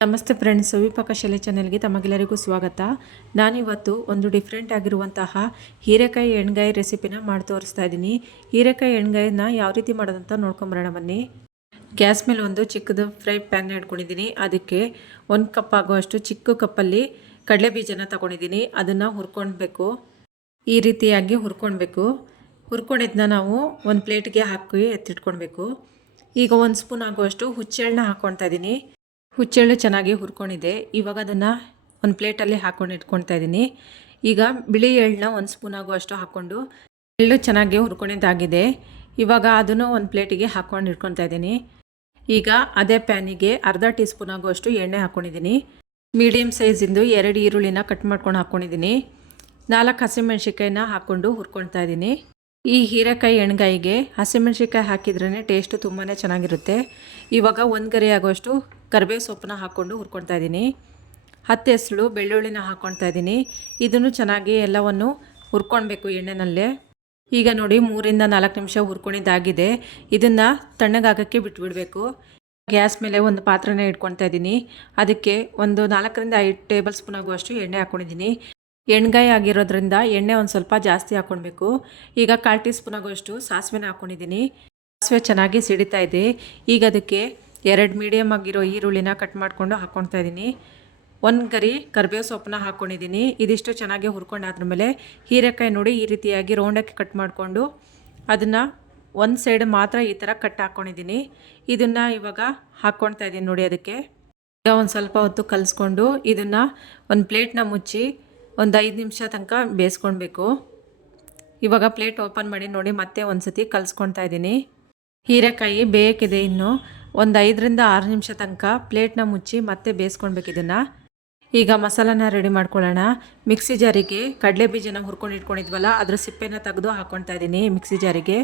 ನಮಸ್ತೆ ಫ್ರೆಂಡ್ಸ್ ವಿಪಕ ಶಾಲೆ ಚಾನೆಲ್ಗೆ ತಮಗೆಲ್ಲರಿಗೂ ಸ್ವಾಗತ. ನಾನಿವತ್ತು ಒಂದು ಡಿಫ್ರೆಂಟ್ ಆಗಿರುವಂತಹ ಹೀರೆಕಾಯಿ ಎಣ್ಗಾಯಿ ರೆಸಿಪಿನ ಮಾಡಿ ತೋರಿಸ್ತಾ ಇದ್ದೀನಿ. ಹೀರೆಕಾಯಿ ಎಣ್ಗಾಯಿನ ಯಾವ ರೀತಿ ಮಾಡೋದಂತ ನೋಡ್ಕೊಂಬರೋಣ ಬನ್ನಿ. ಗ್ಯಾಸ್ ಮೇಲೆ ಒಂದು ಚಿಕ್ಕದು ಫ್ರೈ ಪ್ಯಾನ್ ಇಟ್ಕೊಂಡಿದ್ದೀನಿ. ಅದಕ್ಕೆ ಒಂದು ಕಪ್ ಆಗುವಷ್ಟು ಚಿಕ್ಕ ಕಪ್ಪಲ್ಲಿ ಕಡಲೆ ಬೀಜನ ತಗೊಂಡಿದ್ದೀನಿ. ಅದನ್ನು ಹುರ್ಕೊಳ್ಬೇಕು ಈ ರೀತಿಯಾಗಿ ಹುರ್ಕೊಳ್ಬೇಕು ಹುರ್ಕೊಂಡಿದ್ದನ್ನ ನಾವು ಒಂದು ಪ್ಲೇಟ್ಗೆ ಹಾಕಿ ಎತ್ತಿಟ್ಕೊಳ್ಬೇಕು ಈಗ ಒಂದು ಸ್ಪೂನ್ ಆಗುವಷ್ಟು ಹುಚ್ಚೆಳ್ಳನ್ನ ಹಾಕ್ಕೊಳ್ತಾ ಇದ್ದೀನಿ. ಹುಚ್ಚೆಳ್ಳು ಚೆನ್ನಾಗಿ ಹುರ್ಕೊಂಡಿದೆ. ಇವಾಗ ಅದನ್ನು ಒಂದು ಪ್ಲೇಟಲ್ಲಿ ಹಾಕ್ಕೊಂಡು ಇಟ್ಕೊಳ್ತಾ ಇದ್ದೀನಿ ಈಗ ಬಿಳಿ ಎಳ್ಳನ್ನ ಒಂದು ಸ್ಪೂನ್ ಆಗುವಷ್ಟು ಹಾಕ್ಕೊಂಡು ಎಳ್ಳು ಚೆನ್ನಾಗಿ ಹುರ್ಕೊಂಡಿದ್ದಾಗಿದೆ. ಇವಾಗ ಅದನ್ನು ಒಂದು ಪ್ಲೇಟಿಗೆ ಹಾಕ್ಕೊಂಡು ಇಟ್ಕೊತಾ ಇದ್ದೀನಿ ಈಗ ಅದೇ ಪ್ಯಾನಿಗೆ ಅರ್ಧ ಟೀ ಸ್ಪೂನ್ ಆಗುವಷ್ಟು ಎಣ್ಣೆ ಹಾಕ್ಕೊಂಡಿದ್ದೀನಿ ಮೀಡಿಯಮ್ ಸೈಜಿಂದು ಎರಡು ಈರುಳ್ಳಿನ ಕಟ್ ಮಾಡ್ಕೊಂಡು ಹಾಕ್ಕೊಂಡಿದ್ದೀನಿ ನಾಲ್ಕು ಹಸಿಮೆಣ್ಸಿಕಾಯಿನ ಹಾಕ್ಕೊಂಡು ಹುರ್ಕೊಳ್ತಾ ಇದ್ದೀನಿ ಈ ಹೀರೆಕಾಯಿ ಎಣ್ಗಾಯಿಗೆ ಹಸಿಮೆಣ್ಸಿಕಾಯಿ ಹಾಕಿದ್ರೇ ಟೇಸ್ಟು ತುಂಬಾ ಚೆನ್ನಾಗಿರುತ್ತೆ. ಇವಾಗ ಒಂದು ಗರಿ ಆಗುವಷ್ಟು ಕರಿಬೇವು ಸೊಪ್ಪನ್ನ ಹಾಕ್ಕೊಂಡು ಹುರ್ಕೊಳ್ತಾ ಇದ್ದೀನಿ. ಹತ್ತು ಹೆಸಳು, ಬೆಳ್ಳುಳ್ಳಿನ ಹಾಕ್ಕೊಳ್ತಾ ಇದ್ದೀನಿ. ಇದನ್ನು ಚೆನ್ನಾಗಿ ಎಲ್ಲವನ್ನು ಹುರ್ಕೊಳ್ಬೇಕು ಎಣ್ಣೆನಲ್ಲೇ. ಈಗ ನೋಡಿ ಮೂರಿಂದ ನಾಲ್ಕು ನಿಮಿಷ ಹುರ್ಕೊಂಡಿದ್ದಾಗಿದೆ. ಇದನ್ನು ತಣ್ಣಗಾಗೋಕ್ಕೆ ಬಿಟ್ಬಿಡಬೇಕು. ಗ್ಯಾಸ್ ಮೇಲೆ ಒಂದು ಪಾತ್ರೆನ ಇಟ್ಕೊಳ್ತಾ ಇದ್ದೀನಿ. ಅದಕ್ಕೆ ಒಂದು ನಾಲ್ಕರಿಂದ ಐದು ಟೇಬಲ್ ಸ್ಪೂನ್ ಆಗುವಷ್ಟು ಎಣ್ಣೆ ಹಾಕ್ಕೊಂಡಿದ್ದೀನಿ ಎಣ್ಗಾಯಿ ಆಗಿರೋದ್ರಿಂದ ಎಣ್ಣೆ ಒಂದು ಸ್ವಲ್ಪ ಜಾಸ್ತಿ ಹಾಕ್ಕೊಳ್ಬೇಕು. ಈಗ ಕಾಲು ಟೀ ಸ್ಪೂನ್ ಆಗುವಷ್ಟು ಸಾಸಿವೆನ ಹಾಕ್ಕೊಂಡಿದ್ದೀನಿ. ಸಾಸಿವೆ ಚೆನ್ನಾಗಿ ಸಿಡಿತಾ ಇದೆ. ಈಗ ಅದಕ್ಕೆ ಎರಡು ಮೀಡಿಯಮ್ ಆಗಿರೋ ಈರುಳ್ಳಿನ ಕಟ್ ಮಾಡಿಕೊಂಡು ಹಾಕ್ಕೊಳ್ತಾ ಇದ್ದೀನಿ. ಒಂದು ಗರಿ ಕರ್ಬೇವು ಸೊಪ್ಪನ್ನ ಹಾಕ್ಕೊಂಡಿದ್ದೀನಿ ಇದಿಷ್ಟು ಚೆನ್ನಾಗಿ ಹುರ್ಕೊಂಡಾದ್ರ ಮೇಲೆ ಹೀರೆಕಾಯಿ ನೋಡಿ ಈ ರೀತಿಯಾಗಿ ರೌಂಡಕ್ಕೆ ಕಟ್ ಮಾಡಿಕೊಂಡು ಅದನ್ನು ಒಂದು ಸೈಡ್ ಮಾತ್ರ ಈ ಥರ ಕಟ್ ಹಾಕ್ಕೊಂಡಿದ್ದೀನಿ ಇದನ್ನು ಇವಾಗ ಹಾಕ್ಕೊಳ್ತಾ ಇದ್ದೀನಿ ನೋಡಿ ಅದಕ್ಕೆ. ಈಗ ಒಂದು ಸ್ವಲ್ಪ ಹೊತ್ತು ಕಲಿಸ್ಕೊಂಡು ಇದನ್ನು ಒಂದು ಪ್ಲೇಟ್ನ ಮುಚ್ಚಿ ಒಂದು ಐದು ನಿಮಿಷ ತನಕ ಬೇಯಿಸ್ಕೊಳ್ಬೇಕು. ಇವಾಗ ಪ್ಲೇಟ್ ಓಪನ್ ಮಾಡಿ ನೋಡಿ ಮತ್ತೆ ಒಂದು ಸತಿ ಕಲಿಸ್ಕೊಳ್ತಾ ಇದ್ದೀನಿ. ಹೀರೆಕಾಯಿ ಬೇಕಿದೆ ಇನ್ನು. ಒಂದು ಐದರಿಂದ ಆರು ನಿಮಿಷ ತನಕ ಪ್ಲೇಟ್ನ ಮುಚ್ಚಿ ಮತ್ತೆ ಬೇಯಿಸ್ಕೊಳ್ಬೇಕು ಇದನ್ನು. ಈಗ ಮಸಾಲಾನ ರೆಡಿ ಮಾಡ್ಕೊಳ್ಳೋಣ. ಮಿಕ್ಸಿ ಜಾರಿಗೆ ಕಡಲೆ ಬೀಜನ ಹುರ್ಕೊಂಡು ಇಟ್ಕೊಂಡಿದ್ವಲ್ಲ, ಅದರ ಸಿಪ್ಪೆನ ತೆಗೆದು ಹಾಕ್ಕೊಳ್ತಾ ಇದ್ದೀನಿ ಮಿಕ್ಸಿ ಜಾರಿಗೆ.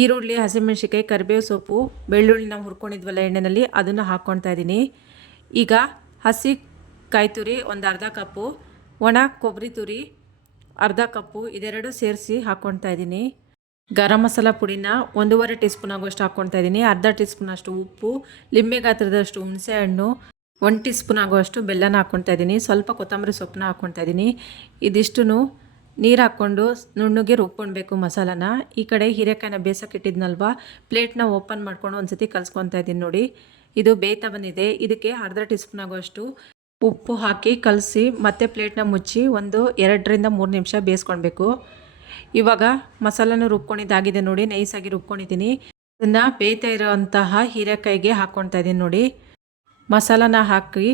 ಈರುಳ್ಳಿ ಹಸಿಮೆಣ್ಸಿಕಾಯಿ ಕರಿಬೇವು ಸೊಪ್ಪು ಬೆಳ್ಳುಳ್ಳಿ ನಾವು ಹುರ್ಕೊಂಡಿದ್ವಲ್ಲ ಎಣ್ಣೆಯಲ್ಲಿ ಅದನ್ನು ಹಾಕ್ಕೊಳ್ತಾ ಇದ್ದೀನಿ. ಈಗ ಹಸಿ ಕಾಯಿ ತುರಿ, ಒಂದು ಅರ್ಧ ಕಪ್ಪು ಒಣ ಕೊಬ್ಬರಿ ತುರಿ, ಅರ್ಧ ಕಪ್ಪು, ಇದೆರಡು ಸೇರಿಸಿ ಹಾಕ್ಕೊಳ್ತಾ ಇದ್ದೀನಿ. ಗರಂ ಮಸಾಲ ಪುಡಿನ ಒಂದೂವರೆ ಟೀ ಸ್ಪೂನ್ ಆಗುವಷ್ಟು ಹಾಕ್ಕೊಳ್ತಾ ಇದ್ದೀನಿ ಅರ್ಧ ಟೀ ಸ್ಪೂನ್ ಅಷ್ಟು ಉಪ್ಪು, ಲಿಂಬೆ ಗಾತ್ರದಷ್ಟು ಹುಣಸೆ ಹಣ್ಣು ಒನ್ ಟೀ ಸ್ಪೂನ್ ಆಗುವಷ್ಟು ಬೆಲ್ಲನ ಹಾಕ್ಕೊಳ್ತಾ ಇದ್ದೀನಿ ಸ್ವಲ್ಪ ಕೊತ್ತಂಬರಿ ಸೊಪ್ಪನ್ನ ಹಾಕ್ಕೊಳ್ತಾ ಇದ್ದೀನಿ ಇದಿಷ್ಟು ನೀರು ಹಾಕ್ಕೊಂಡು ನುಣ್ಣಗೆ ರುಬ್ಕೊಳ್ಬೇಕು ಮಸಾಲಾನ. ಈ ಕಡೆ ಹೀರೆಕಾಯಿನ ಬೇಸಕ್ಕೆ ಇಟ್ಟಿದ್ನಲ್ವ? ಪ್ಲೇಟ್ನ ಓಪನ್ ಮಾಡ್ಕೊಂಡು ಒಂದು ಸತಿ ಕಲಿಸ್ಕೊತಾ ಇದ್ದೀನಿ ನೋಡಿ. ಇದು ಬೇಯ್ತಾ ಬಂದಿದೆ. ಇದಕ್ಕೆ ಅರ್ಧ ಟೀ ಸ್ಪೂನ್ ಆಗುವಷ್ಟು ಉಪ್ಪು ಹಾಕಿ ಕಲಸಿ ಮತ್ತೆ ಪ್ಲೇಟ್ನ ಮುಚ್ಚಿ ಒಂದು ಎರಡರಿಂದ ಮೂರು ನಿಮಿಷ ಬೇಯಿಸ್ಕೊಳ್ಬೇಕು. ಇವಾಗ ಮಸಾಲನ ರುಬ್ಕೊಂಡಿದ್ದಾಗಿದೆ ನೋಡಿ, ನೈಸಾಗಿ ರುಬ್ಕೊಂಡಿದ್ದೀನಿ. ಅದನ್ನು ಬೇಯ್ತಾ ಇರೋವಂತಹ ಹೀರೆಕಾಯಿಗೆ ಹಾಕ್ಕೊಳ್ತಾ ಇದ್ದೀನಿ ನೋಡಿ. ಮಸಾಲನ ಹಾಕಿ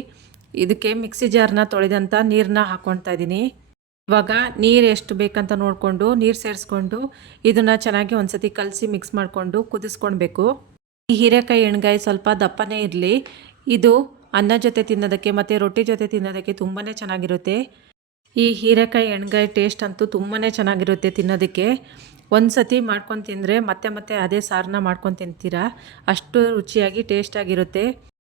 ಇದಕ್ಕೆ ಮಿಕ್ಸಿ ಜಾರ್ನ ತೊಳೆದಂಥ ನೀರನ್ನ ಹಾಕ್ಕೊಳ್ತಾ ಇದ್ದೀನಿ. ಇವಾಗ ನೀರು ಎಷ್ಟು ಬೇಕಂತ ನೋಡಿಕೊಂಡು, ನೀರು ಸೇರಿಸ್ಕೊಂಡು ಇದನ್ನು ಚೆನ್ನಾಗಿ ಒಂದ್ಸತಿ ಕಲಸಿ ಮಿಕ್ಸ್ ಮಾಡಿಕೊಂಡು ಕುದಿಸ್ಕೊಳ್ಬೇಕು. ಈ ಹೀರೆಕಾಯಿ ಎಣ್ಗಾಯಿ ಸ್ವಲ್ಪ ದಪ್ಪನೇ ಇರಲಿ. ಇದು ಅನ್ನ ಜೊತೆ ತಿನ್ನೋದಕ್ಕೆ ಮತ್ತು ರೊಟ್ಟಿ ಜೊತೆ ತಿನ್ನೋದಕ್ಕೆ ತುಂಬಾ ಚೆನ್ನಾಗಿರುತ್ತೆ. ಈ ಹೀರೆಕಾಯಿ ಎಣ್ಗಾಯಿ ಟೇಸ್ಟ್ ಅಂತೂ ತುಂಬಾ ಚೆನ್ನಾಗಿರುತ್ತೆ ತಿನ್ನೋದಕ್ಕೆ. ಒಂದು ಸತಿ ಮಾಡ್ಕೊಂಡು ತಿಂದರೆ ಮತ್ತೆ ಮತ್ತೆ ಅದೇ ಸಾರನ್ನ ಮಾಡ್ಕೊಂಡು ತಿಂತೀರಾ? ಅಷ್ಟು ರುಚಿಯಾಗಿ ಟೇಸ್ಟಾಗಿರುತ್ತೆ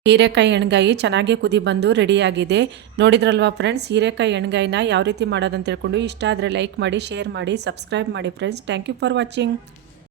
ಹೀರೆಕಾಯಿ ಎಣ್ಗಾಯಿ ಚೆನ್ನಾಗಿ ಕುದಿ ಬಂದು ರೆಡಿಯಾಗಿದೆ ನೋಡಿದ್ರಲ್ವಾ ಫ್ರೆಂಡ್ಸ್ ಹೀರೆಕಾಯಿ ಎಣ್ಗಾಯಿನ ಯಾವ ರೀತಿ ಮಾಡೋದಂತ ಹೇಳ್ಕೊಂಡು ಇಷ್ಟ ಆದರೆ ಲೈಕ್ ಮಾಡಿ ಶೇರ್ ಮಾಡಿ ಸಬ್ಸ್ಕ್ರೈಬ್ ಮಾಡಿ friends thank you for watching